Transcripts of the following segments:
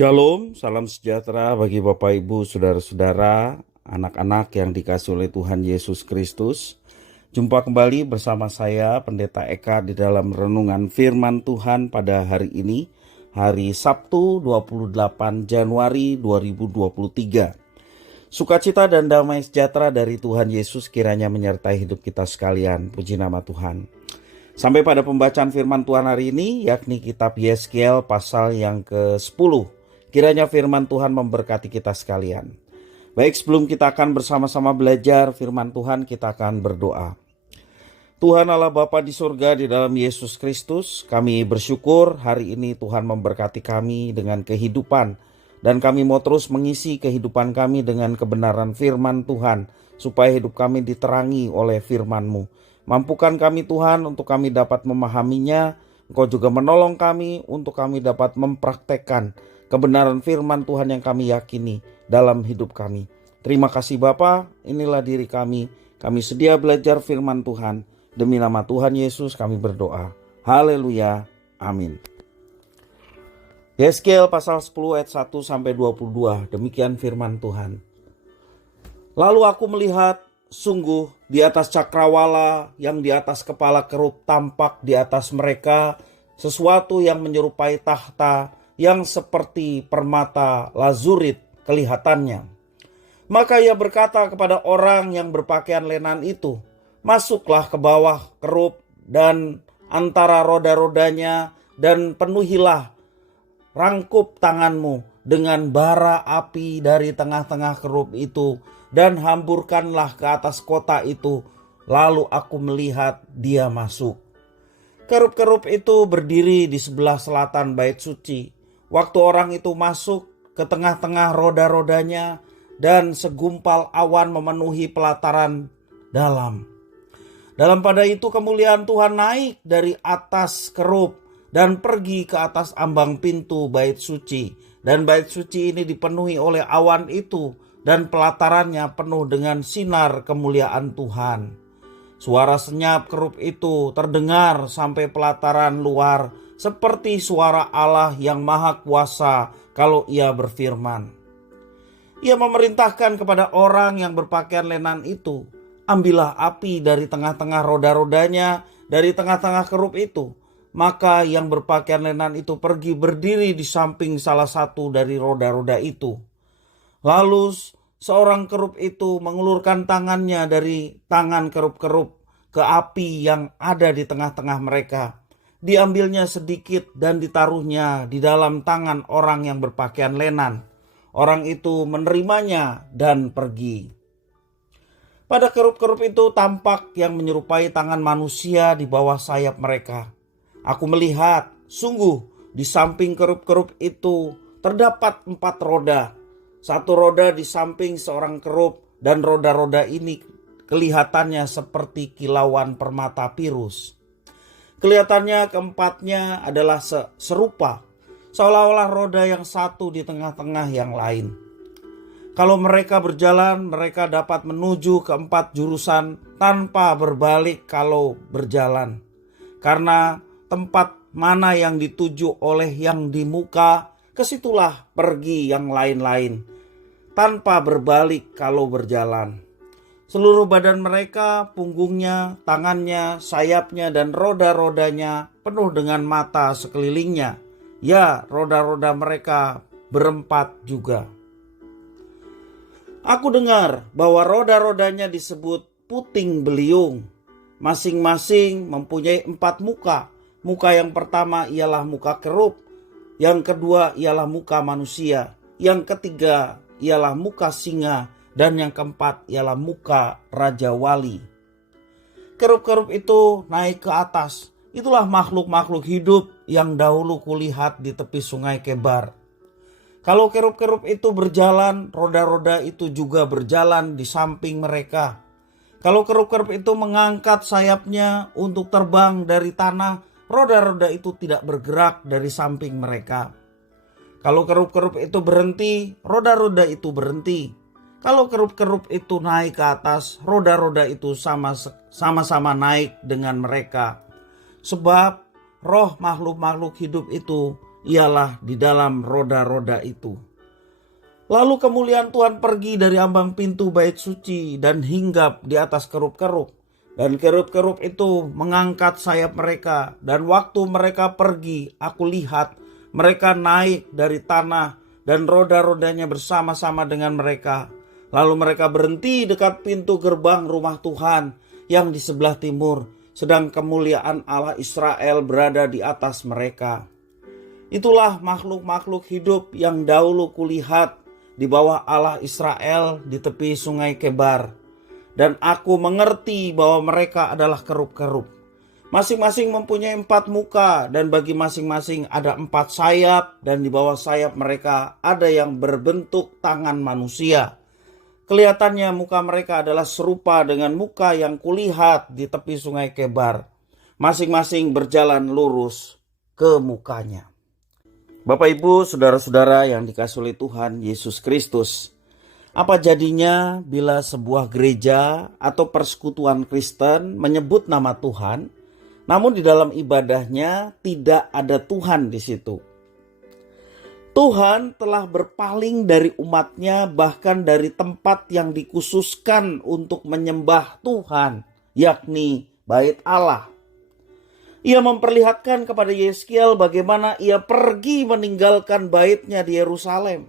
Shalom, salam sejahtera bagi Bapak Ibu, saudara-saudara, anak-anak yang dikasihi oleh Tuhan Yesus Kristus. Jumpa kembali bersama saya, Pendeta Eka, di dalam renungan firman Tuhan pada hari ini, hari Sabtu 28 Januari 2023. Sukacita dan damai sejahtera dari Tuhan Yesus kiranya menyertai hidup kita sekalian. Puji nama Tuhan. Sampai pada pembacaan firman Tuhan hari ini, yakni kitab Yeskiel pasal yang ke-10. Kiranya firman Tuhan memberkati kita sekalian. Baik, sebelum kita akan bersama-sama belajar firman Tuhan, kita akan berdoa. Tuhan Allah Bapa di surga, di dalam Yesus Kristus, kami bersyukur hari ini Tuhan memberkati kami dengan kehidupan. Dan kami mau terus mengisi kehidupan kami dengan kebenaran firman Tuhan, supaya hidup kami diterangi oleh firman-Mu. Mampukan kami Tuhan untuk kami dapat memahaminya. Engkau juga menolong kami untuk kami dapat mempraktekkan kebenaran firman Tuhan yang kami yakini dalam hidup kami. Terima kasih Bapa, inilah diri kami. Kami sedia belajar firman Tuhan. Demi nama Tuhan Yesus kami berdoa. Haleluya. Amin. Yeskiel pasal 10 ayat 1-22. Demikian firman Tuhan. Lalu aku melihat, sungguh di atas cakrawala yang di atas kepala kerub tampak di atas mereka sesuatu yang menyerupai tahta yang seperti permata lazurit kelihatannya. Maka ia berkata kepada orang yang berpakaian lenan itu, masuklah ke bawah kerub dan antara roda-rodanya dan penuhilah rangkup tanganmu dengan bara api dari tengah-tengah kerub itu dan hamburkanlah ke atas kota itu. Lalu aku melihat dia masuk. Kerub-kerub itu berdiri di sebelah selatan bait suci. Waktu orang itu masuk ke tengah-tengah roda-rodanya dan segumpal awan memenuhi pelataran dalam. Dalam pada itu kemuliaan Tuhan naik dari atas kerub dan pergi ke atas ambang pintu bait suci. Dan bait suci ini dipenuhi oleh awan itu dan pelatarannya penuh dengan sinar kemuliaan Tuhan. Suara senyap kerub itu terdengar sampai pelataran luar, seperti suara Allah yang maha kuasa kalau ia berfirman. Ia memerintahkan kepada orang yang berpakaian lenan itu, ambillah api dari tengah-tengah roda-rodanya, dari tengah-tengah kerub itu. Maka yang berpakaian lenan itu pergi berdiri di samping salah satu dari roda-roda itu. Lalu seorang kerub itu mengulurkan tangannya dari tangan kerub-kerub ke api yang ada di tengah-tengah mereka. Diambilnya sedikit dan ditaruhnya di dalam tangan orang yang berpakaian lenan. Orang itu menerimanya dan pergi. Pada kerub-kerub itu tampak yang menyerupai tangan manusia di bawah sayap mereka. Aku melihat, sungguh di samping kerub-kerub itu terdapat 4 roda. 1 roda di samping seorang kerub dan roda-roda ini kelihatannya seperti kilauan permata pirus. Kelihatannya keempatnya adalah serupa, seolah-olah roda yang satu di tengah-tengah yang lain. Kalau mereka berjalan, mereka dapat menuju ke 4 jurusan tanpa berbalik kalau berjalan. Karena tempat mana yang dituju oleh yang di muka, kesitulah pergi yang lain-lain, tanpa berbalik kalau berjalan. Seluruh badan mereka, punggungnya, tangannya, sayapnya, dan roda-rodanya penuh dengan mata sekelilingnya. Ya, roda-roda mereka berempat juga. Aku dengar bahwa roda-rodanya disebut puting beliung. Masing-masing mempunyai 4 muka. Muka yang pertama ialah muka kerub. Yang kedua ialah muka manusia. Yang ketiga ialah muka singa. Dan yang keempat ialah muka Raja Wali. Kerub-kerub itu naik ke atas. Itulah makhluk-makhluk hidup yang dahulu kulihat di tepi sungai Kebar. Kalau kerub-kerub itu berjalan, roda-roda itu juga berjalan di samping mereka. Kalau kerub-kerub itu mengangkat sayapnya untuk terbang dari tanah, roda-roda itu tidak bergerak dari samping mereka. Kalau kerub-kerub itu berhenti, roda-roda itu berhenti. Kalau kerub-kerub itu naik ke atas, roda-roda itu sama-sama naik dengan mereka. Sebab roh makhluk-makhluk hidup itu ialah di dalam roda-roda itu. Lalu kemuliaan Tuhan pergi dari ambang pintu bait suci dan hinggap di atas kerub-kerub. Dan kerub-kerub itu mengangkat sayap mereka. Dan waktu mereka pergi, aku lihat mereka naik dari tanah dan roda-rodanya bersama-sama dengan mereka. Lalu mereka berhenti dekat pintu gerbang rumah Tuhan yang di sebelah timur, sedang kemuliaan Allah Israel berada di atas mereka. Itulah makhluk-makhluk hidup yang dahulu kulihat di bawah Allah Israel di tepi sungai Kebar. Dan aku mengerti bahwa mereka adalah kerub-kerub. Masing-masing mempunyai 4 muka, dan bagi masing-masing ada 4 sayap, dan di bawah sayap mereka ada yang berbentuk tangan manusia. Kelihatannya muka mereka adalah serupa dengan muka yang kulihat di tepi sungai Kebar. Masing-masing berjalan lurus ke mukanya. Bapak, Ibu, saudara-saudara yang dikasihi oleh Tuhan Yesus Kristus, apa jadinya bila sebuah gereja atau persekutuan Kristen menyebut nama Tuhan, namun di dalam ibadahnya tidak ada Tuhan di situ? Tuhan telah berpaling dari umatnya, bahkan dari tempat yang dikhususkan untuk menyembah Tuhan, yakni bait Allah. Ia memperlihatkan kepada Yeskiel bagaimana ia pergi meninggalkan baitnya di Yerusalem.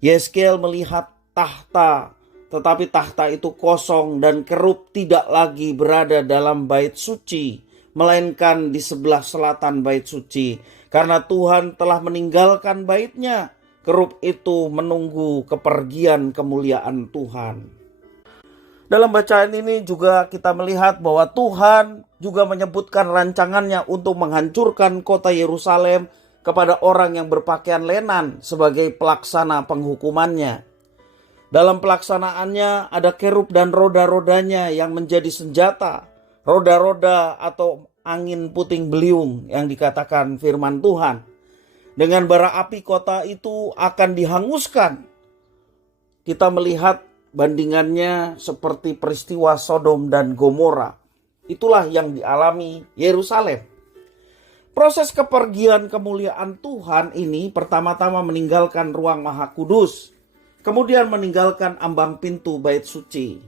Yeskiel melihat tahta, tetapi tahta itu kosong dan kerub tidak lagi berada dalam bait suci, melainkan di sebelah selatan bait suci. Karena Tuhan telah meninggalkan baitnya, kerub itu menunggu kepergian kemuliaan Tuhan. Dalam bacaan ini juga kita melihat bahwa Tuhan juga menyebutkan rancangannya untuk menghancurkan kota Yerusalem kepada orang yang berpakaian lenan sebagai pelaksana penghukumannya. Dalam pelaksanaannya ada kerub dan roda-rodanya yang menjadi senjata. Roda-roda atau angin puting beliung yang dikatakan firman Tuhan. Dengan bara api kota itu akan dihanguskan. Kita melihat bandingannya seperti peristiwa Sodom dan Gomora. Itulah yang dialami Yerusalem. Proses kepergian kemuliaan Tuhan ini pertama-tama meninggalkan ruang Maha Kudus. Kemudian meninggalkan ambang pintu bait suci.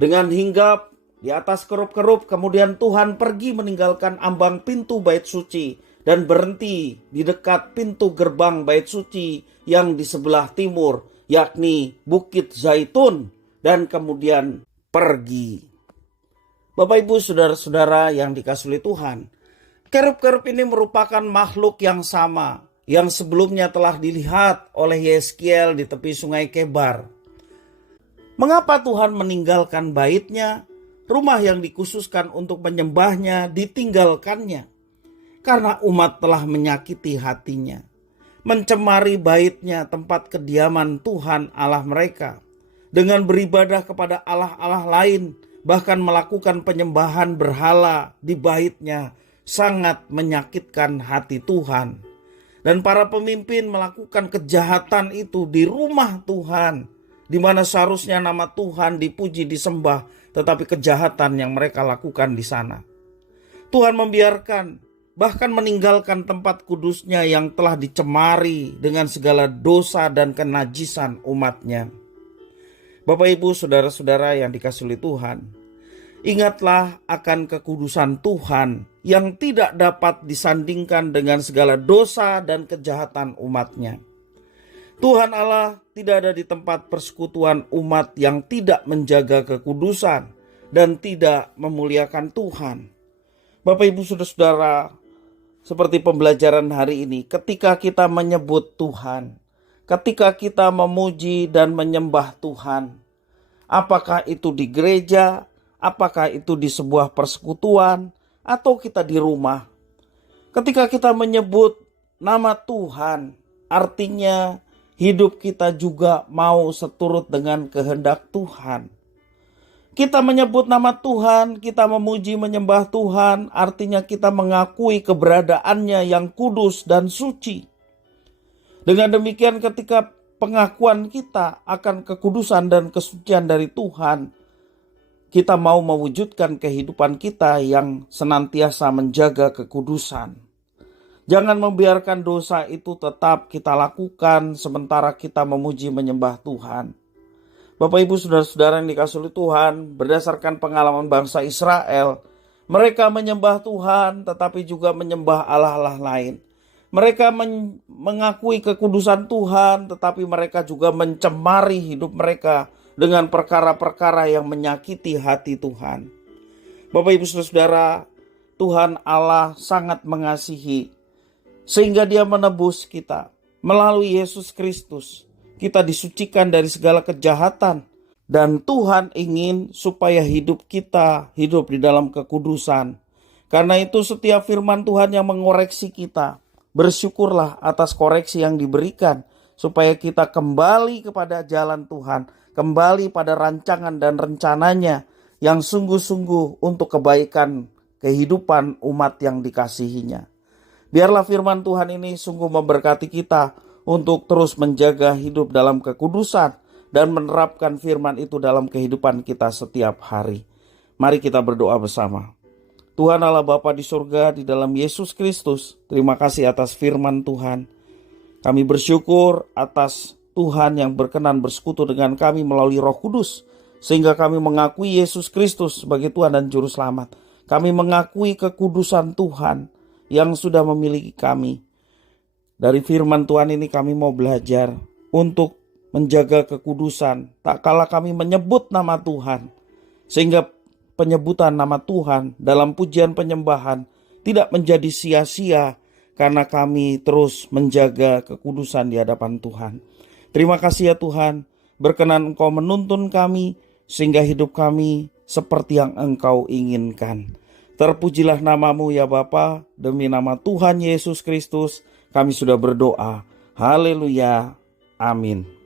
Dengan hinggap di atas kerub-kerub, kemudian Tuhan pergi meninggalkan ambang pintu bait suci dan berhenti di dekat pintu gerbang bait suci yang di sebelah timur, yakni Bukit Zaitun, dan kemudian pergi. Bapak, Ibu, saudara-saudara yang dikasihi Tuhan, kerub-kerub ini merupakan makhluk yang sama yang sebelumnya telah dilihat oleh Yeskiel di tepi sungai Kebar. Mengapa Tuhan meninggalkan baitnya? Rumah yang dikhususkan untuk menyembahnya ditinggalkannya. Karena umat telah menyakiti hatinya. Mencemari baitnya, tempat kediaman Tuhan Allah mereka. Dengan beribadah kepada Allah-Allah lain. Bahkan melakukan penyembahan berhala di baitnya. Sangat menyakitkan hati Tuhan. Dan para pemimpin melakukan kejahatan itu di rumah Tuhan. Di mana seharusnya nama Tuhan dipuji, disembah. Tetapi kejahatan yang mereka lakukan di sana. Tuhan membiarkan, bahkan meninggalkan tempat kudusnya yang telah dicemari dengan segala dosa dan kenajisan umatnya. Bapak, Ibu, saudara-saudara yang dikasihi Tuhan, ingatlah akan kekudusan Tuhan yang tidak dapat disandingkan dengan segala dosa dan kejahatan umatnya. Tuhan Allah tidak ada di tempat persekutuan umat yang tidak menjaga kekudusan dan tidak memuliakan Tuhan. Bapak, Ibu, saudara-saudara, seperti pembelajaran hari ini, ketika kita menyebut Tuhan, ketika kita memuji dan menyembah Tuhan, apakah itu di gereja, apakah itu di sebuah persekutuan, atau kita di rumah, ketika kita menyebut nama Tuhan, artinya hidup kita juga mau seturut dengan kehendak Tuhan. Kita menyebut nama Tuhan, kita memuji menyembah Tuhan, artinya kita mengakui keberadaannya yang kudus dan suci. Dengan demikian ketika pengakuan kita akan kekudusan dan kesucian dari Tuhan, kita mau mewujudkan kehidupan kita yang senantiasa menjaga kekudusan. Jangan membiarkan dosa itu tetap kita lakukan sementara kita memuji menyembah Tuhan. Bapak Ibu saudara-saudara yang dikasihi oleh Tuhan, berdasarkan pengalaman bangsa Israel, mereka menyembah Tuhan tetapi juga menyembah Allah-Allah lain. Mereka mengakui kekudusan Tuhan tetapi mereka juga mencemari hidup mereka dengan perkara-perkara yang menyakiti hati Tuhan. Bapak Ibu saudara-saudara, Tuhan Allah sangat mengasihi sehingga Dia menebus kita melalui Yesus Kristus. Kita disucikan dari segala kejahatan dan Tuhan ingin supaya hidup kita hidup di dalam kekudusan. Karena itu setiap firman Tuhan yang mengoreksi kita, bersyukurlah atas koreksi yang diberikan supaya kita kembali kepada jalan Tuhan, kembali pada rancangan dan rencananya yang sungguh-sungguh untuk kebaikan kehidupan umat yang dikasihinya. Biarlah firman Tuhan ini sungguh memberkati kita untuk terus menjaga hidup dalam kekudusan dan menerapkan firman itu dalam kehidupan kita setiap hari. Mari kita berdoa bersama. Tuhan Allah Bapa di surga, di dalam Yesus Kristus, terima kasih atas firman Tuhan. Kami bersyukur atas Tuhan yang berkenan bersekutu dengan kami melalui Roh Kudus, sehingga kami mengakui Yesus Kristus sebagai Tuhan dan Juru Selamat. Kami mengakui kekudusan Tuhan yang sudah memiliki kami. Dari firman Tuhan ini kami mau belajar untuk menjaga kekudusan tak kala kami menyebut nama Tuhan, sehingga penyebutan nama Tuhan dalam pujian penyembahan tidak menjadi sia-sia karena kami terus menjaga kekudusan di hadapan Tuhan. Terima kasih ya Tuhan, berkenan Engkau menuntun kami sehingga hidup kami seperti yang Engkau inginkan. Terpujilah namamu ya Bapa, demi nama Tuhan Yesus Kristus kami sudah berdoa. Haleluya. Amin.